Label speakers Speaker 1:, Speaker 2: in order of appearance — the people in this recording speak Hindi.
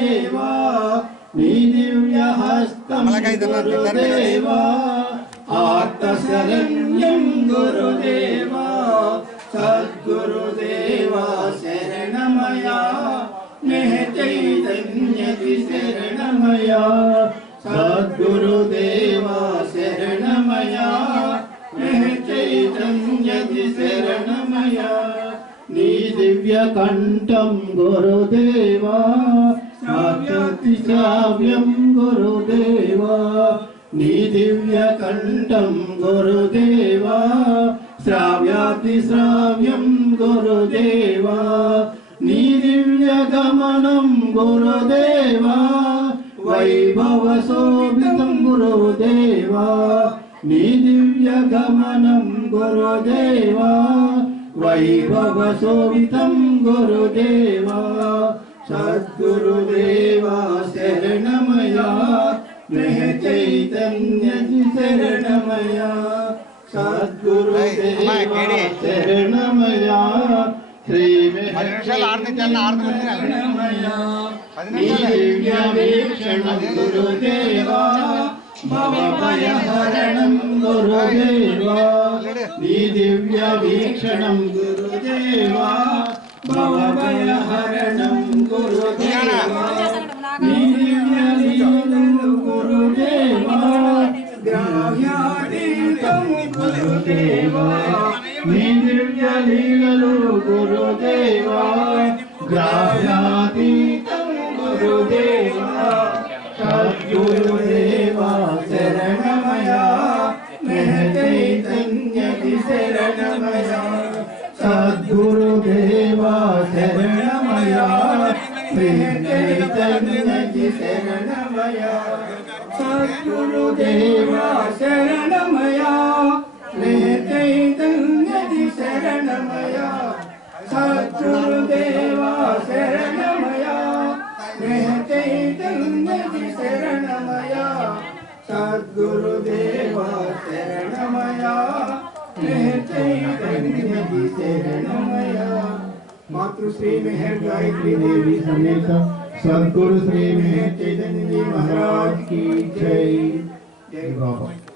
Speaker 1: देव गुरुदेवा आत्तशरण्यं गुरुदेव सद्गुरुदेव
Speaker 2: शरणमया निः चैतन्यति
Speaker 1: शरणमया सद्गुरुदेव शरणमया निः चैतन्यति शरणमया नी दिव्यकण्ठं गुरुदेवा श्राव्यम् गुरुदेव निदिव्यकण्ठम् गुरुदेव श्राव्याति श्राव्यम् गुरुदेवा नीदिव्यगमनम् गुरुदेवा वैभव शोभितम् गुरुदेव निदिव्यगमनम् गुरुदेव वैभव शोभितम् गुरुदेवा सद्गुरु चैतन्यरणमया सद्गुरु शरणमया श्रीवेक्षण गुरुदेवा भवभयहरणं गुरुदेवा दिव्यवीक्षणं गुरुदेवा भवभयहरणं గురుదేవా నీ దివ్య లీలలు గురుదేవా గ్రాహ్యాతీతం గురుదేవా సద్గురుదేవా శరణమయా మహ చైతన్యతి శరణమయా సద్గురుదేవా శరణమయా మహ చైతన్యతి
Speaker 2: శరణమయా సద్గురుదేవా శరణమయా சந்நிதி சரணமயா சத்குருதேவா சரணமயா சந்நிதி
Speaker 1: मातृश्री मेहर गायत्री देवी समेत सदगुरु श्री मेहर चैतन्य महाराज की जय। जय बाबा।